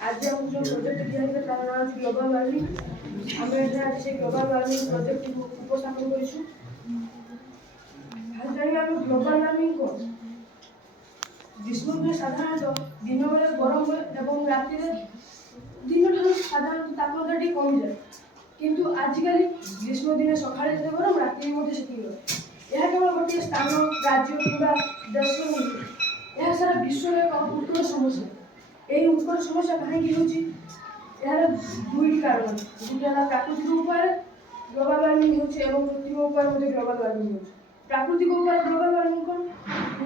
आज हम जो प्रोजेक्ट दिया है तार नाम अछि ग्लोबल वार्मिंग। आम आज से ग्लोबल वार्मिंग प्रोजेक्ट उपस्थापन करूँ। आम ग्लोबल वार्मिंग को ग्रीष्म ऋतु साधारणतः दिन बेले गरम हुए और राति दिन ठार साधारण तापमात्रा टी कमी जाए किंतु आजिकल ग्रीष्म दिन सका गरम राति यह केवल गोटे स्थान राज्य किंवा देश यह सारा विश्व एक उत्कट समस्या। यही उत्कट समस्या कहीं यार दुईट कारण गोटे प्राकृतिक उपाय ग्लोबल वार्मिंग हो कृत्रिम उपाय ग्लोबल वार्मिंग हो। प्राकृतिक उपाय ग्लोबल वार्मिंग कौन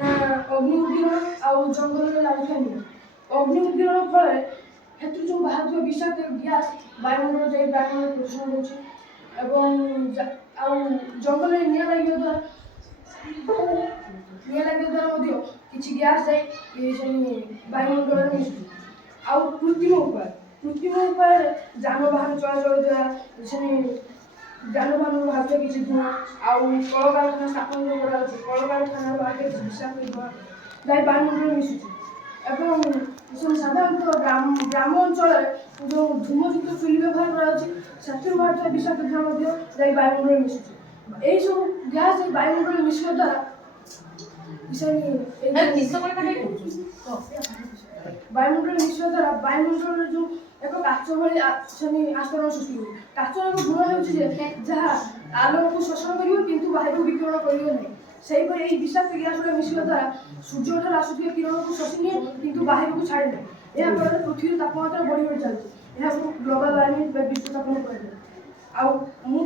ना अग्नि उद्गीरण आउ जंगल लगुवा निआं। अग्नि उद्गीरण फल क्षेत्र जो बाहर विषाक्त गैस वायुमंडल जाए वायुमंडल प्रदूषण हो जंगल में निआं लगे द्वारा किसी गैस जाए वायुमंडल में मिशु। आउ कृत्रिम उपाय जानवाहन चलाचल द्वारा जानवाहन बाहर किसी धूआं आउ कल कारखाना स्थापन कल कारखाना बाहर किसी विषाक्त धूआं जाए वायुमंडल मिशुची। साधारणतः ग्राम अंचल जो धूमयुक्त चुली व्यवहार कर बाहर विषाक्त धूआं जाए वायुमंडल मिशुची। यही सब गैस वायुमंडल मिशा द्वारा वायुमंडल मिश्र द्वारा वायुमंडल जो एक काच भाई आस्तरण सृष्टि हुए। काचर एक गुण हो जहाँ आलोक को शोषण कर बाहर विकिरण कर विषाक्त गैस गुड़ा मिश्र द्वारा सूर्य ठार आसुवा किरण को शोषि निए कि बाहर को छाड़े ना। यह फल पृथ्वी तापमात्रा बढ़ी बढ़ी चलती ग्लोबल वार्मिंग विश्व तापन कह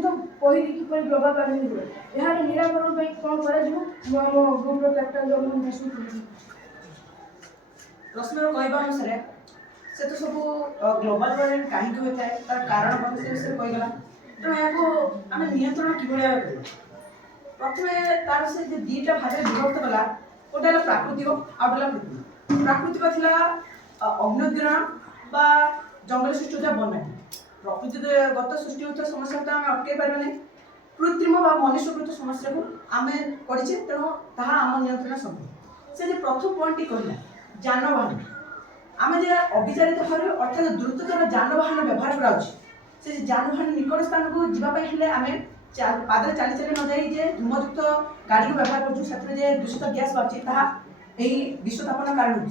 तो कही कि ग्लोबल वार्मिंग हुए। यार निराकरण कौन कर ग्रुप कैप्टन प्रश्नर कहवा अनुसार से तो सब ग्लोबल वार्मिंग कहीं होता है तार कारण से विषय कहीगला तेणु यहाँ आम नियंत्रण कि प्रथम तार से दुईटा भाग विभक्त कला गोटे प्राकृतिक आउटे कृत्रिम। प्राकृतिक थिला अग्निउद्गीरण बा जंगल सृष्टि होता बना प्रकृतिगत सृष्टि होता समस्या तो आम अटकई पारे। कृत्रिम बा मनुष्यकृत समस्या को आम करे तेणु ताहा आम नियंत्रण सब से प्रथम पॉइंट कहला जानवाहन आम जे अविचारित भाव अर्थात द्रुततर जानवाहन व्यवहार कराऊे जानवाहन निकट स्थान को जीवाई आम पादे चली चली न जाए धूमयुक्त गाड़ी को व्यवहार कर दूषित गैस बाहर विश्वतापन कारण हो।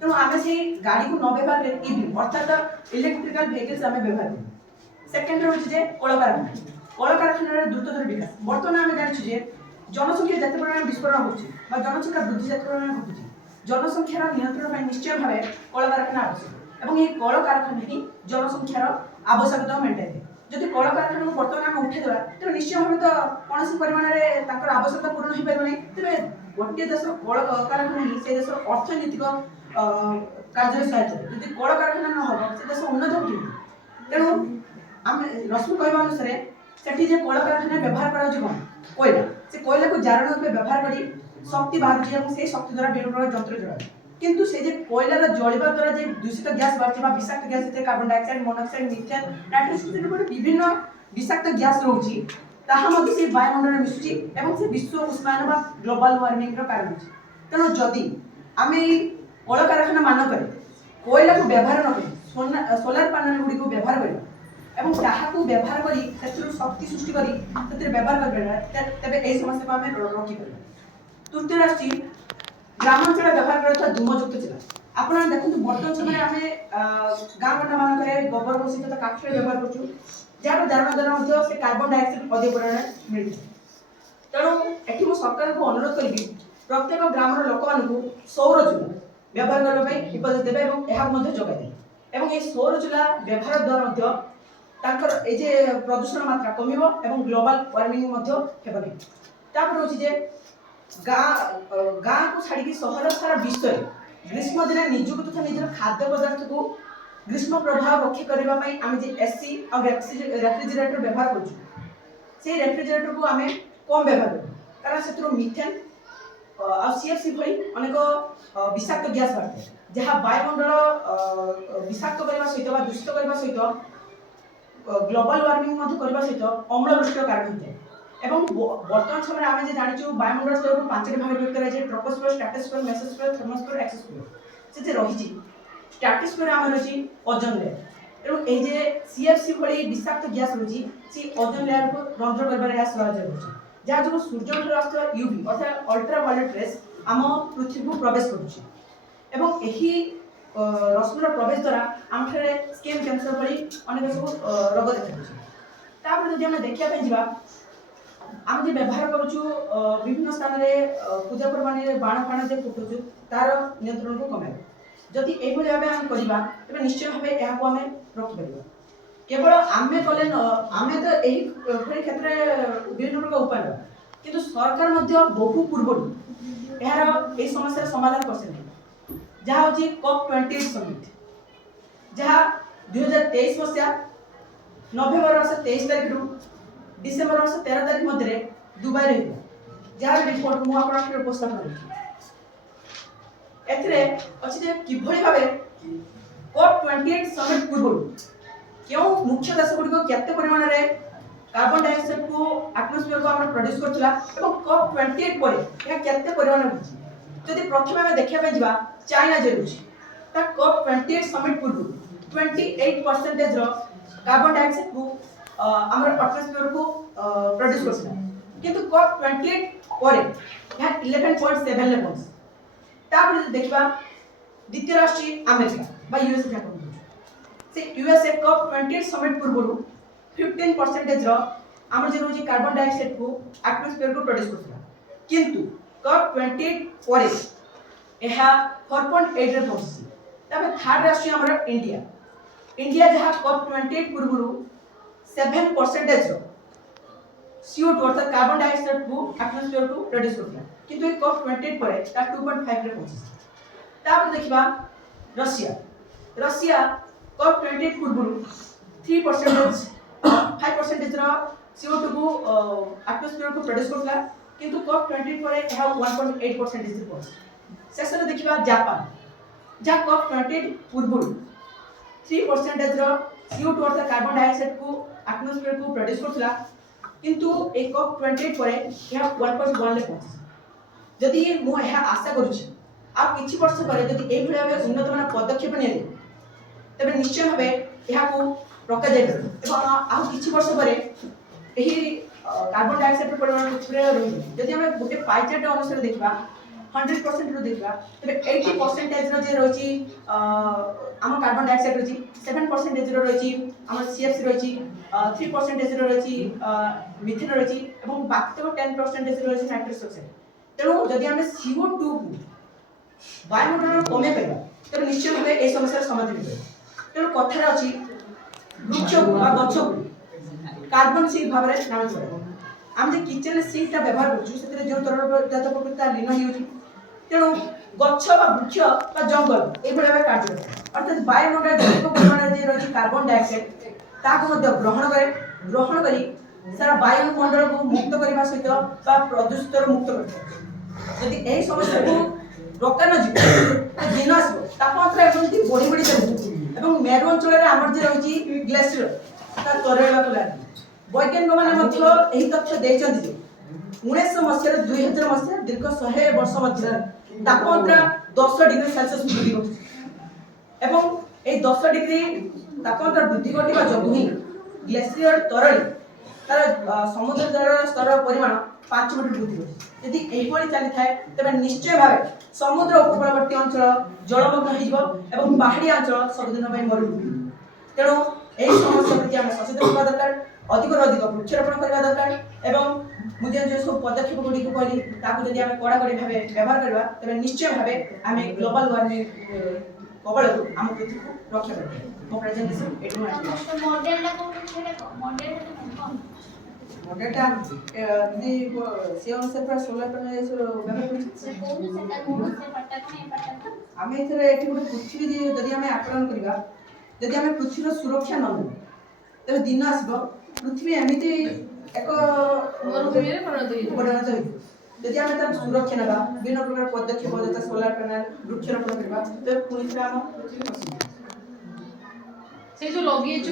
तेणु आम से गाड़ी को न व्यवहार इवी अर्थात इलेक्ट्रिकल भेहिकल्स आम व्यवहार करूँ। सेकेंड रोचे कल कारखाना द्रुततर विकास बर्तमान आम जानी जनसंख्या जिते परिमाण विस्फोरण हो जनसंख्या वृद्धि जिते परिमाण घटुची जनसंख्यार नियंत्रण निश्चय भाव कल कारखाना आवश्यक और ये कल कारखाना ही जनसंख्यार आवश्यकता मेटाई। जदि कल कारखाना को बर्तमान आम उठेदेवा तेज निश्चय भाव तो कौन परिमाण में आवश्यकता पूर्ण हो पार ना तेज गोटे देश कल कारखाना ही से देश अर्थनैतिक कार्य सहायता जदि कल कारखाना न हो से देश उन्नत हो। तेणु आम रश्मि कहवा अनुसार से कल कारखाना व्यवहार कौन कोयला से कोयला को जारण रूप व्यवहार कर शक्ति बाहर से शक्ति द्वारा विभिन्न प्रकार जंत्र जड़ा किंतु से कोयलार जलिबा द्वारा दूषित गैस बाहर विषाक्त gas carbon dioxide monoxide methane nitrogen गोटे विभिन्न विषाक्त गैस रोचे से वायुमंडल मिशुची और से विश्व उष्मायन बा ग्लोबल वार्मिंग कारण हो। तेणु जदि आम कल कारखाना मानक कोयला को व्यवहार न कर सोलार पैनल गुड़ी को व्यवहार कर व्यवहार कर शक्ति सृष्टि कर व्यवहार कर तेज यही समस्या को आम रखिपर। तृतीय राशि ग्रामांचल व्यवहार करता धूमयुक्त जिला आप देखते बर्तमान समय आम गाँ गंडा मानक गोबर घोषित काठ व्यवहार करूँ जार जारण द्वारा से कार्बन डाइऑक्साइड अधिक परिमाण मिलता है। तेणु ये सरकार को अनुरोध करी प्रत्येक ग्राम लोक मान सौर चूल्हा व्यवहार करने उपदेश देवे और जगह और ये सौर चूल्हा व्यवहार द्वारा प्रदूषण मात्रा कम और ग्लोबल वार्मिंग होपर। गाँ को छाड़ी सहर सारा विश्व ग्रीष्म दिन निजुक तथा निजर खाद्य पदार्थ को ग्रीष्म प्रभाव रक्षा करने आम एसी और रेफ्रिजरेटर व्यवहार कर रेफ्रिजरेटर को आम कम व्यवहार कर कारण से मिथेन और सीएफसी भली अनेक विषाक्त गैस बाहर जहाँ वायुमंडल विषाक्त करने सहित दूषित करने सहित ग्लोबल वार्मिंग सहित अम्ल वृष्टिर कारण होता है। एवं वर्तमान समय आम जानी वायुमंडल स्तर को 5 भाग विभक्त है troposphere, stratosphere, mesosphere, thermosphere, exosphere से रही स्ट्राटोस्फियर आम रही ओजोन लेयर तेणु ये सीएफसी भली विषाक्त गैस रही सी ओजोन लेयर को रंध्र कर साहय कर जहाँ जो सूर्य आसुवा यूवी अर्थात अल्ट्रावायोलेट रेस आम पृथ्वी को प्रवेश करुँच यही रश्मिर प्रवेश द्वारा आम स्किन कैंसर भली अनेक सब रोग देखा जब आम देखा आम जो व्यवहार करुचु विभिन्न स्थान में पूजा पर्वाणी बाण फाण जो फुटुचु तार नियंत्रण को कमाए जदि यही भाव आम करवा तेज निश्चय भाव यहाँ रखिपर केवल आम कले आम तो यही क्षेत्र में विभिन्न प्रकार उपाय किंतु सरकार बहु पूर्व यार यही समस्या समाधान कर जहाँ हूँ COP28 समिट जहाँ 2023 मसीहा नवेम्बर मास 23 तारीख रु डिसेम्बर मास 13 तारीख मध्य दुबई रही जहाँ रिपोर्ट मुझे उपस्थापन अच्छे किभली भाव COP28 समिट पूर्व क्यों मुख्य देश गुड़िक केते परिमाण रे कार्बन डाइऑक्साइड को एटमॉस्फेयर को हम प्रोड्यूस करथला एवं COP28 पर या केते परिमाण होछि जदि प्रथम हम देखिया पे जिबा चाइना जे होछि ता COP28 समिट पूर्व 28% रो कार्बन डाइऑक्साइड को हमर एटमॉस्फेयर को प्रोड्यूस करथला किंतु COP28 पर या 11.7 ले पहुंच तापर देखिबा द्वितीय राष्ट्रीय अमेरिका बा यूएसए था से यूएसए COP28 समिट पूर्व 15% रो हमर जे रोजी कार्बन डाइऑक्साइड को एटमॉस्फेयर को प्रोड्यूस करथला किंतु COP28 पर यह 4.8 रे पहुंची तबे थर्ड राष्ट्रीय हमर इंडिया जहां COP28 पूर्व 7% रो CO2 अर्थात कार्बन डाइऑक्साइड को एटमॉस्फेयर को प्रोड्यूस करथला किंतु ये COP28 पर ता 2.5 रे पहुंची तापर देखिबा रशिया COP28 पूर्व 3% 5% रो CO2 को एटमॉस्फेयर को प्रोड्यूस करथला किंतु COP28 पर यह 1.8% रे पहुंची शेष रे देखिबा जापान जहां COP28 पूर्व 3% रो CO2 अर्थात कार्बन डाइऑक्साइड को एटमॉस्फेयर को प्रोड्यूस करथला किंतु ए COP28 पर यह 1.1 ले पहुंची जदि मु यह आशा करूछि आ किछि वर्ष पर जदि ए भलिया उन्नत मान पदक्षेप निये तबे निश्चय भाबे यह को रोका जाय एवं आ किछि वर्ष पर एही कार्बन डाइऑक्साइड परिमाण पृथ्वी रे रही जदि हम गोटे पाई चार्ट अनुसार देखबा 100% रो देखबा तबे 80% रो जे रही हम कार्बन डाइऑक्साइड रही 7% रो रही हम सीएफसी रही 3% रो रही मिथेन रही एवं बाकी तो 10% रो रही नाइट्रस ऑक्साइड तेणु जदि हम CO2 को वायुमंडल कमे पाइबा तबे निश्चय भाबे ए समस्यार समाधान होबे तेणु कथार अछि वृक्ष बा गछ कार्बन सिंक भाबरे नाम जोड़ा हम जे किचन सिंक ता व्यवहार करछु सेतरे जो तरल पदार्थ प्रकृति लीन हेउछि तेणु गछ बा वृक्ष बा जंगल ए भले भाबे कार्य अर्थात वायुमंडल जैविक परिमाण जे रही कार्बन डाइऑक्साइड ताको मध्य ग्रहण करी सारा वायुमंडल को मुक्त करबा सहित बा प्रदूषित मुक्त करते यदि एही समस्या को रोका न जीव दिन आसो तापमात्रा एमती बढ़ी बढ़ी चलुଛି ଏବଂ मेरु अंचल रे हमर जे रही ग्लेशियर ता तरेला को लागि वैज्ञानिक माने मध्य एही तथ्य देइछन्ति जे 1900 मसिया 2000 मसिया दीर्घ 100 वर्ष मध्य तापमात्रा 10 डिग्री सेल्सियस वृद्धि घटुଛି ଏବଂ ए 10 डिग्री तापमात्रा वृद्धि घटिबा जोगु ही ग्लेशियर तरली तार समुद्र जल स्तर परिमाण 5 मीटर वृद्धि घटुଛି यदि एही भली चली थाए तबे निश्चय भाबे समुद्र उपकूलवर्ती अंचल जलमग्न होइबो एवं पहाड़ी अंचल सबदिन पई मरुभूमि तेणु एही समस्या प्रति हम सचेतन होबा दरकार अधिक अधिक वृक्षारोपण करबा दरकार एवं मुझे जो सब पदक्षेप गुडी को कहली ताकू यदि हम कड़ाकड़ी भाबे व्यवहार करबा तबे निश्चय भाबे हमें ग्लोबल वार्मिंग कबल हम पृथ्वी को रक्षा करबा मो प्रेजेंटेशन एटू मॉडल ला कोन छेड़े मॉडल मॉडलटा दी से अनुसार पर सोलर पैनल से व्यवहार करछि से कोन से पट्टा कोन आमे एथरे एठी गोटे पृथ्वी जदि हमें आकलन करबा जदि हमें पृथ्वीर सुरक्षा न हो तबे दिन आसबो पृथ्वी एमिति एक मरुभूमि रे परिणत होई जदि हमें तार सुरक्षा नबा बिना प्रकार पदक्षेप जता सोलर पैनल वृक्षारोपण करबा तबे पुणी हम पृथ्वी बसिबो से जो लगे